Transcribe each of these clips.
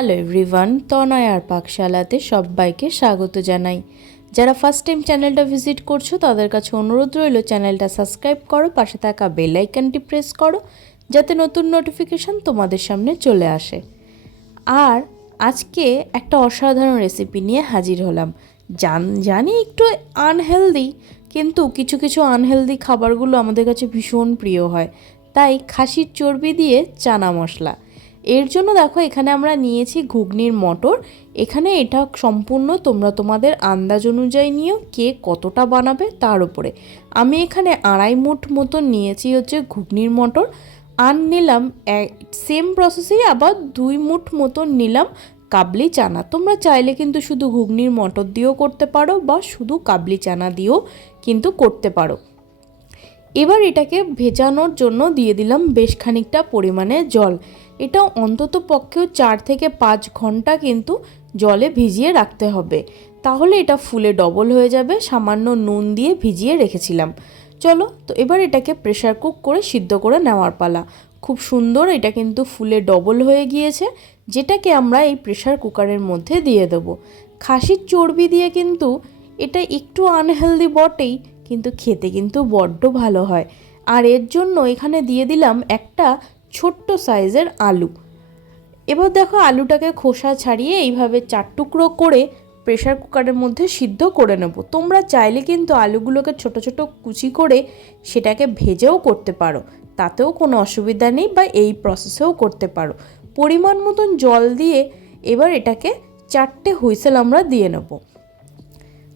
Hello everyone, তনয়ার পাকশালাতে সবাইকে স্বাগত জানাই। যারা ফার্স্ট টাইম চ্যানেলটা ভিজিট করছো তাদের কাছে অনুরোধ রইল চ্যানেলটা সাবস্ক্রাইব করো, পাশে থাকা বেল আইকনটি প্রেস করো যাতে নতুন নোটিফিকেশান তোমাদের সামনে চলে আসে। আর আজকে একটা অসাধারণ রেসিপি নিয়ে হাজির হলাম। জানি একটু আনহেলদি, কিন্তু কিছু কিছু আনহেলদি খাবারগুলো আমাদের কাছে ভীষণ প্রিয় হয়। তাই খাসির চর্বি দিয়ে চানা মশলা। এর জন্য দেখো এখানে আমরা নিয়েছি ঘুগনির মটর। এখানে এটা সম্পূর্ণ তোমরা তোমাদের আন্দাজ অনুযায়ী নিও, কে কতটা বানাবে তার উপরে। আমি এখানে 2.5 মুঠ মতন নিয়েছি হচ্ছে ঘুগনির মটর, আর নিলাম সেম প্রসেসেই আবার 2 মুঠ মতন নিলাম কাবলি চানা। তোমরা চাইলে কিন্তু শুধু ঘুগনির মটর দিয়েও করতে পারো বা শুধু কাবলি চানা দিয়েও কিন্তু করতে পারো। এবার এটাকে ভেজানোর জন্য দিয়ে দিলাম বেশ খানিকটা পরিমাণে জল। এটা অন্তত পক্ষেও 4 থেকে 5 ঘন্টা কিন্তু জলে ভিজিয়ে রাখতে হবে, তাহলে এটা ফুলে ডবল হয়ে যাবে। সামান্য নুন দিয়ে ভিজিয়ে রেখেছিলাম। চলো তো এবার এটাকে প্রেসার কুক করে সিদ্ধ করে নেওয়ার পালা। খুব সুন্দর এটা কিন্তু ফুলে ডবল হয়ে গিয়েছে, যেটাকে আমরা এই প্রেসার কুকারের মধ্যে দিয়ে দেবো। খাসির চর্বি দিয়ে কিন্তু এটা একটু আনহেলদি বটেই, কিন্তু খেতে কিন্তু বড্ড ভালো হয়। আর এর জন্য এখানে দিয়ে দিলাম একটা ছোট্ট সাইজের আলু। এবার দেখো আলুটাকে খোসা ছাড়িয়ে এইভাবে 4 টুকরো করে প্রেসার কুকারের মধ্যে সিদ্ধ করে নেব। তোমরা চাইলে কিন্তু আলুগুলোকে ছোট ছোট কুচি করে সেটাকে ভেজেও করতে পারো, তাতেও কোনো অসুবিধা নেই, বা এই প্রসেসেও করতে পারো। পরিমাণ মতন জল দিয়ে এবার এটাকে 4টে হুইসেল আমরা দিয়ে নেব।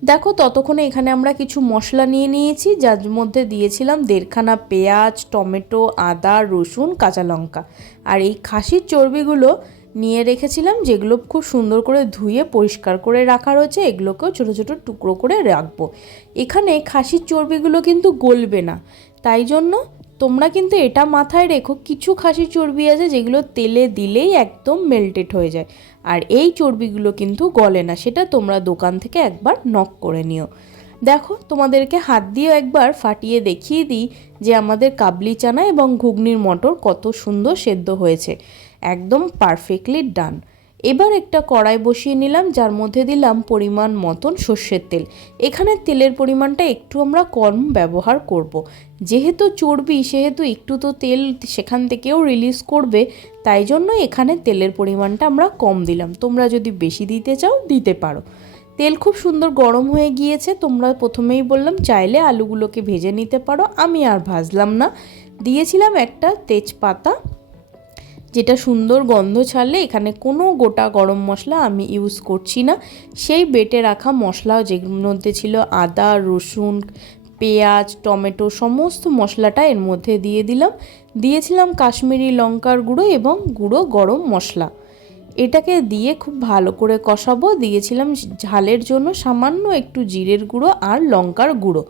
দেখো ততক্ষণে এখানে আমরা কিছু মশলা নিয়ে নিয়েছি, যার মধ্যে দিয়েছিলাম 1.5 খানা পেঁয়াজ, টমেটো, আদা, রসুন, কাঁচা লঙ্কা। আর এই খাসির চর্বিগুলো নিয়ে রেখেছিলাম, যেগুলো খুব সুন্দর করে ধুয়ে পরিষ্কার করে রাখা রয়েছে। এগুলোকেও ছোটো ছোটো টুকরো করে রাখবো। এখানে খাসির চর্বিগুলো কিন্তু গলবে না, তাই জন্য তোমরা কিন্তু এটা মাথায় রেখো, কিছু খাসির চর্বি আছে যেগুলো তেলে দিলেই একদম মেল্টেড হয়ে যায়, আর এই চর্বিগুলো কিন্তু গলে না। সেটা তোমরা দোকান থেকে একবার নক করে নিও। দেখো তোমাদেরকে হাত দিয়ে একবার ফাটিয়ে দেখিয়ে দিই যে আমাদের কাবলি চানা এবং ঘুগনির মটর কত সুন্দর সেদ্ধ হয়েছে, একদম পারফেক্টলি ডান। এবার একটা কড়াই বসিয়ে নিলাম, যার মধ্যে দিলাম পরিমাণ মতন সর্ষের তেল। এখানে তেলের পরিমাণটা একটু আমরা কম ব্যবহার করব। যেহেতু চর্বি সেহেতু একটু তো তেল সেখান থেকেও রিলিজ করবে, তাই জন্য এখানে তেলের পরিমাণটা আমরা কম দিলাম। তোমরা যদি বেশি দিতে চাও দিতে পারো। তেল খুব সুন্দর গরম হয়ে গিয়েছে। তোমরা প্রথমেই বললাম চাইলে আলুগুলোকে ভেজে নিতে পারো, আমি আর ভাজলাম না। দিয়েছিলাম একটা তেজপাতা, যেটা সুন্দর গন্ধ ছাড়লে। এখানে কোনো গোটা গরম মশলা আমি ইউজ করছি না। সেই বেটে রাখা মশলা যেগুলোর মধ্যে ছিল আদা, রসুন, পেঁয়াজ, টমেটো, সমস্ত মশলাটা এর মধ্যে দিয়ে দিলাম। দিয়েছিলাম কাশ্মীরি লঙ্কার গুঁড়ো এবং গুঁড়ো গরম মশলা। এটাকে দিয়ে খুব ভালো করে কষাবো। দিয়েছিলাম ঝালের জন্য সামান্য একটু জিরের গুঁড়ো আর লঙ্কার গুঁড়ো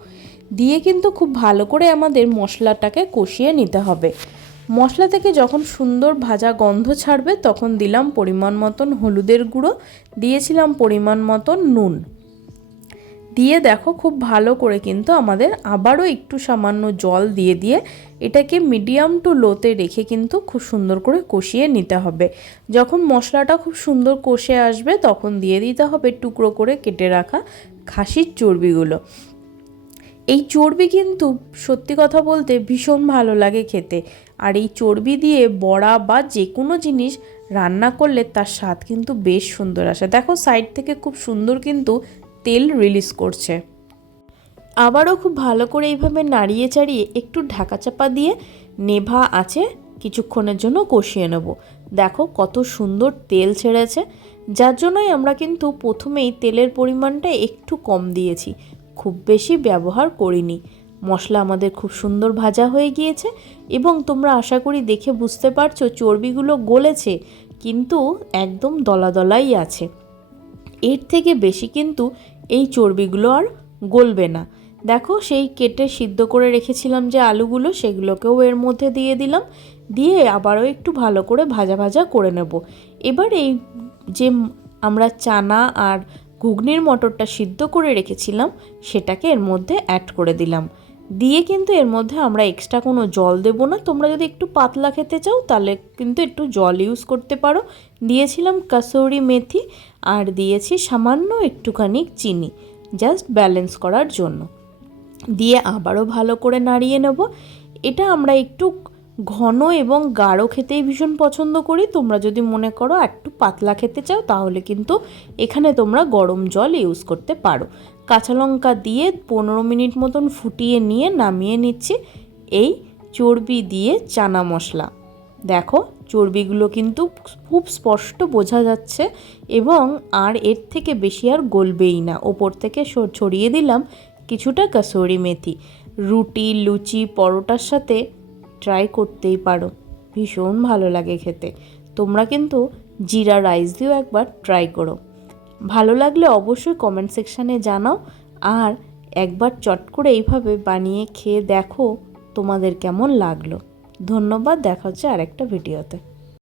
দিয়ে কিন্তু খুব ভালো করে আমাদের মশলাটাকে কষিয়ে নিতে হবে। মশলা থেকে যখন সুন্দর ভাজা গন্ধ ছাড়বে তখন দিলাম পরিমাণ মতন হলুদের গুঁড়ো, দিয়েছিলাম পরিমাণ মতন নুন। দিয়ে দেখো খুব ভালো করে কিন্তু আমাদের আবারও একটু সামান্য জল দিয়ে দিয়ে এটাকে মিডিয়াম টু লোতে রেখে কিন্তু খুব সুন্দর করে কষিয়ে নিতে হবে। যখন মশলাটা খুব সুন্দর কষে আসবে তখন দিয়ে দিতে হবে টুকরো করে কেটে রাখা খাসির চর্বিগুলো। এই চর্বি কিন্তু সত্যি কথা বলতে ভীষণ ভালো লাগে খেতে, আর এই চর্বি দিয়ে বড়া বা যে কোনো জিনিস রান্না করলে তার স্বাদ কিন্তু বেশ সুন্দর আসে। দেখো সাইড থেকে খুব সুন্দর কিন্তু তেল রিলিজ করছে। আবারও খুব ভালো করে এইভাবে নাড়িয়ে চাড়িয়ে একটু ঢাকা চাপা দিয়ে নেভা আছে কিছুক্ষণের জন্য কষিয়ে নেব। দেখো কত সুন্দর তেল ছেড়েছে, যার জন্যই আমরা কিন্তু প্রথমেই তেলের পরিমাণটা একটু কম দিয়েছি, খুব বেশি ব্যবহার করিনি। মশলা আমাদের খুব সুন্দর ভাজা হয়ে গিয়েছে এবং তোমরা আশা করি দেখে বুঝতে পারছো চর্বিগুলো গলেছে, কিন্তু একদম দলা দলাই আছে। এর থেকে বেশি কিন্তু এই চর্বিগুলো আর গলবে না। দেখো সেই কেটে সিদ্ধ করে রেখেছিলাম যে আলুগুলো, সেগুলোকেও এর মধ্যে দিয়ে দিলাম। দিয়ে আবারও একটু ভালো করে ভাজা ভাজা করে নেব। এবার এই যে আমরা চানা আর ঘুগনির মটরটা সিদ্ধ করে রেখেছিলাম সেটাকে এর মধ্যে অ্যাড করে দিলাম। দিয়ে কিন্তু এর মধ্যে আমরা এক্সট্রা কোনো জল দেব না। তোমরা যদি একটু পাতলা খেতে চাও তাহলে কিন্তু একটু জল ইউজ করতে পারো। দিয়েছিলাম কাসুরি মেথি আর দিয়েছি সামান্য একটুখানি চিনি, জাস্ট ব্যালেন্স করার জন্য। দিয়ে আবারও ভালো করে নাড়িয়ে নেব। এটা আমরা একটু ঘন এবং গাঢ় খেতেই ভীষণ পছন্দ করি। তোমরা যদি মনে করো একটু পাতলা খেতে চাও তাহলে কিন্তু এখানে তোমরা গরম জল ইউজ করতে পারো। কাঁচা লঙ্কা দিয়ে 15 মিনিট মতন ফুটিয়ে নিয়ে নামিয়ে নিচ্ছি এই চর্বি দিয়ে চানা মশলা। দেখো চর্বিগুলো কিন্তু খুব স্পষ্ট বোঝা যাচ্ছে এবং আর এর থেকে বেশি আর গলবেই না। ওপর থেকে ছড়িয়ে দিলাম কিছুটা কাসুরি মেথি। রুটি, লুচি, পরোটার সাথে ট্রাই করতেই পারো, ভীষণ ভালো লাগে খেতে। তোমরা কিন্তু জিরা রাইস দিয়েও একবার ট্রাই করো। ভালো লাগলে অবশ্যই কমেন্ট সেকশানে জানাও, আর একবার চট করে এইভাবে বানিয়ে খেয়ে দেখো তোমাদের কেমন লাগলো। ধন্যবাদ, দেখা হচ্ছে আরেকটা ভিডিওতে।